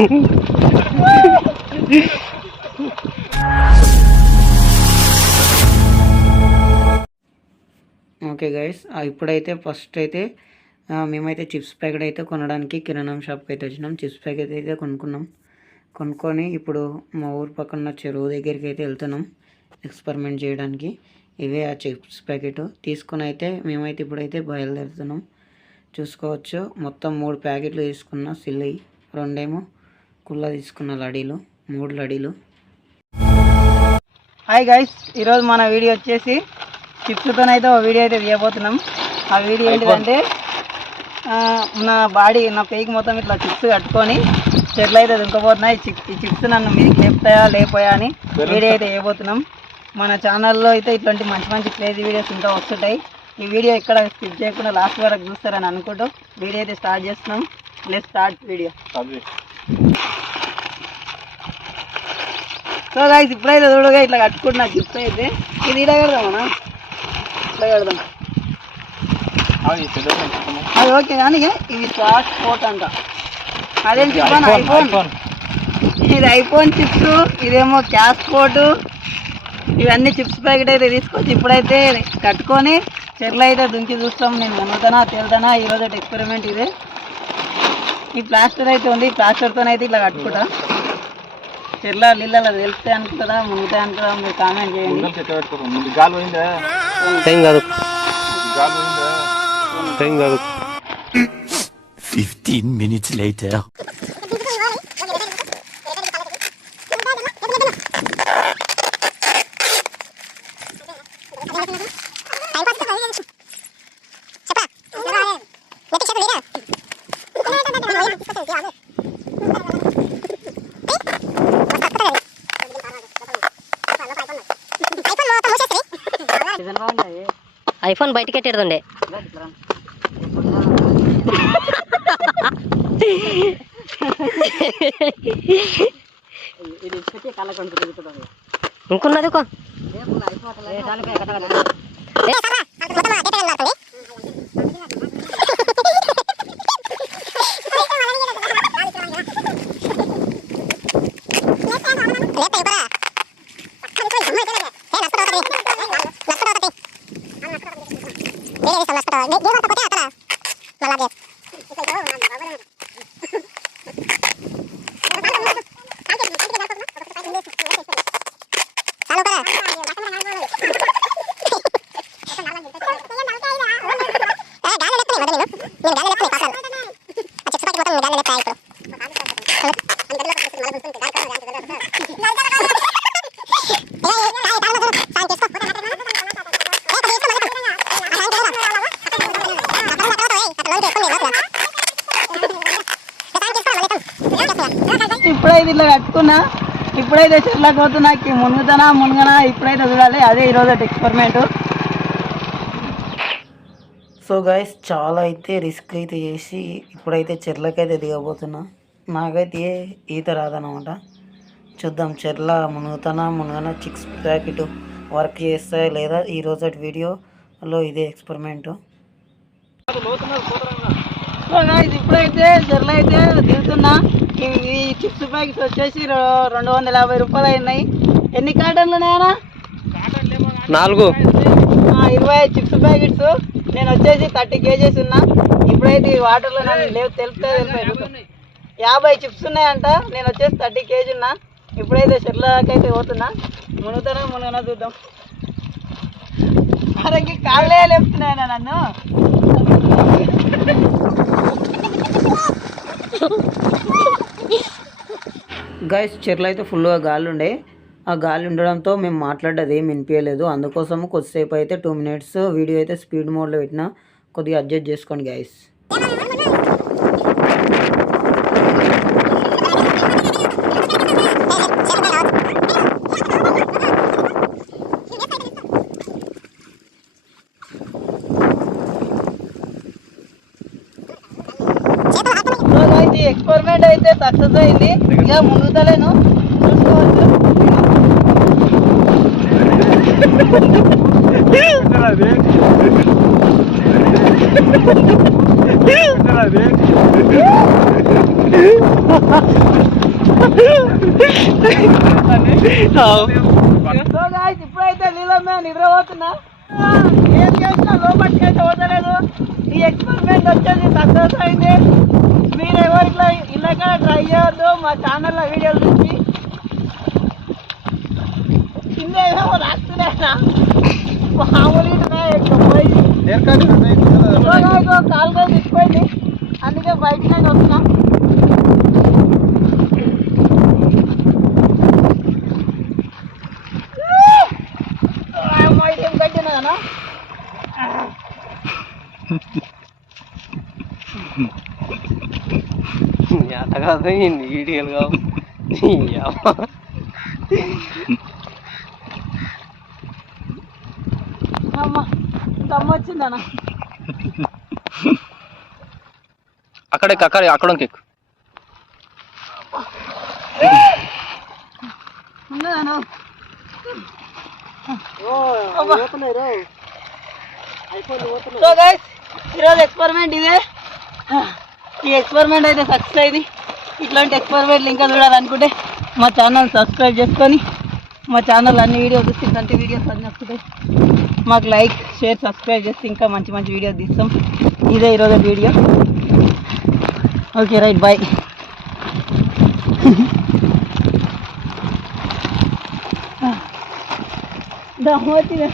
Okay guys, ఇప్పుడైతే first అయితే మేమైతే చిప్స్ ప్యాకెట్ అయితే కొనడానికి కిరాణం షాప్కి అయితే వచ్చినాం. చిప్స్ ప్యాకెట్ అయితే కొనుక్కొని ఇప్పుడు మా ఊరు పక్కన చెరువు దగ్గరికి అయితే వెళ్తున్నాం ఎక్స్పెరిమెంట్ చేయడానికి. ఇవే ఆ చిప్స్ ప్యాకెట్ తీసుకొని అయితే మేమైతే ఇప్పుడైతే బయలుదేరుతున్నాం. చూసుకోవచ్చు, మొత్తం 3 ప్యాకెట్లు తీసుకున్న సిల్లయి, 2 కుళ్ళ తీసుకున్న లడీలు, 3 లడీలు. హాయ్ గైస్, ఈరోజు మన వీడియో వచ్చేసి చిప్స్తోనైతే ఒక వీడియో అయితే తీయబోతున్నాం. ఆ వీడియో ఏంటిదంటే నా బాడీ, నా పేకి మొత్తం ఇట్లా చిప్స్ కట్టుకొని చెట్లు అయితే దుంకపోతున్నాయి. ఈ చిప్స్ నన్ను మీదకి లేపోయా అని వీడియో అయితే వేయబోతున్నాం. మన ఛానల్లో అయితే ఇట్లాంటి మంచి క్రేజీ వీడియోస్ ఇంకా వస్తుంటాయి. ఈ వీడియో ఇక్కడ స్కిప్ చేయకుండా లాస్ట్ వరకు చూస్తారని అనుకుంటూ వీడియో అయితే స్టార్ట్ చేస్తున్నాం. Let's start video. So guys, ఇప్పుడైతే చూడగా ఇట్లా కట్టుకుంటున్నా చిప్స్ అయితే. ఇది ఇలా పెడదామన్నా, ఇట్లా పెడదాం. అది ఓకే, కానీ ఇది షార్ట్ కోట్ అంట. అదేం చెప్పాను, ఐఫోన్. ఇది ఐఫోన్ చిప్స్, ఇదేమో క్యాష్ కోట్. ఇవన్నీ చిప్స్ ప్యాకెట్ అయితే తీసుకొచ్చి ఇప్పుడైతే కట్టుకొని చెట్లు అయితే దుంకి చూస్తాం. నేను మునుగుతానా తేలుతానా, ఈరోజు ఎక్స్పెరిమెంట్ ఇదే. ఈ ప్లాస్టర్ అయితే ఉంది, ప్లాస్టర్తోనైతే ఇట్లా కట్టుకుంటా. చెట్ల నీళ్ళలో తెలుస్తాయి అనుకుంటుందా, మునుగుతాయి అనుకుంటా, మీరు కామెంట్ చేయండి. ఏం కాదు 15 minutes later. ఐఫోన్ బయటికి ఎట్టేడుతుండే ఇంకున్నది ఇప్పుడైతే ఇట్లా కట్టుకున్నా. ఇప్పుడైతే చెట్లకు పోతున్నా, మునుగనా ఇప్పుడైతే చూడాలి. అదే ఈరోజు ఎక్స్పెరిమెంట్. సో గైస్, చాలా అయితే రిస్క్ అయితే చేసి ఇప్పుడైతే చెట్లకైతే దిగబోతున్నా. నాకైతే ఈత రాదనమాట. చూద్దాం, చెట్ల మునుగనా చిప్స్ ప్యాకెట్ వర్క్ చేస్తాయి లేదా ఈరోజు వీడియోలో ఇదే ఎక్స్పెరిమెంట్. ఇప్పుడైతే చెట్లు అయితే దిగుతున్నా. ఈ చిప్స్ ప్యాకెట్స్ వచ్చేసి 250 రూపాయలు అయినాయి. ఎన్ని కార్టన్లు ఉన్నాయన్నా? 4. 25 చిప్స్ ప్యాకెట్స్. నేను వచ్చేసి 30 kgs ఉన్నా. ఇప్పుడైతే ఈ వాటర్లో నన్ను తెలుపుతే 50 చిప్స్ ఉన్నాయంట. నేను వచ్చేసి 30 kg ఉన్నా. ఇప్పుడైతే చెట్లకైతే పోతున్నా. మునుగునా చూద్దాం. మనకి కాళ్ళే లేపుతున్నాయన్నా నన్ను. గైస్, చెట్లు అయితే ఫుల్గా గాలి ఉండే. ఆ గాలి ఉండడంతో మేము మాట్లాడేది ఏం వినిపించలేదు. అందుకోసము కొద్దిసేపు అయితే 2 minutes వీడియో అయితే స్పీడ్ మోడ్లో పెట్టినా. కొద్దిగా అడ్జస్ట్ చేసుకోండి గైస్. ఎక్స్పెరిమెంట్ అయితే సక్సెస్ అయింది. ఇక మునుగుతలేను, చూసుకోవచ్చు. సో గాయ్స్ ఇప్పుడైతే నీళ్ళ నిద్రపోతున్నా. ఏం చేసినా లోపలికి అయితే పోతలేదు. ఈ ఎక్స్పెరిమెంట్ వచ్చేసి సక్సెస్ అయింది. మీరు ఎవరిట్లా ఇళ్ళక్కడ ట్రై చేయొద్దు. మా ఛానల్లో వీడియోలు చూసి కింద ఏమో రాస్తున్నాయినా మామూలుగా కాలుగా తిప్పిపోయింది. అందుకే బయటకి అయితే వస్తున్నా. ఏం కట్టినా ఎంత కాదు వీడియోలు కావు. అమ్మ దమ్మ వచ్చిందన్న. అక్కడ అక్కడ ఎక్కు. ఉన్నదన్నా సో గైస్ ఈరోజు ఎక్స్పెరిమెంట్ ఇదే. ఈ ఎక్స్పెరిమెంట్ అయితే సక్సెస్ అయింది. ఇట్లాంటి ఎక్స్పెరిమెంట్లు ఇంకా చూడాలనుకుంటే మా ఛానల్ సబ్స్క్రైబ్ చేసుకొని మా ఛానల్ అన్ని వీడియోస్ చూసి ఇట్లాంటి వీడియోస్ అన్నీ వస్తుంటాయి. మాకు లైక్ షేర్ సబ్స్క్రైబ్ చేస్తే ఇంకా మంచి మంచి వీడియోస్ తీస్తాం. ఇదే ఈరోజు వీడియో. Okay right bye. దమ్మ వచ్చింది.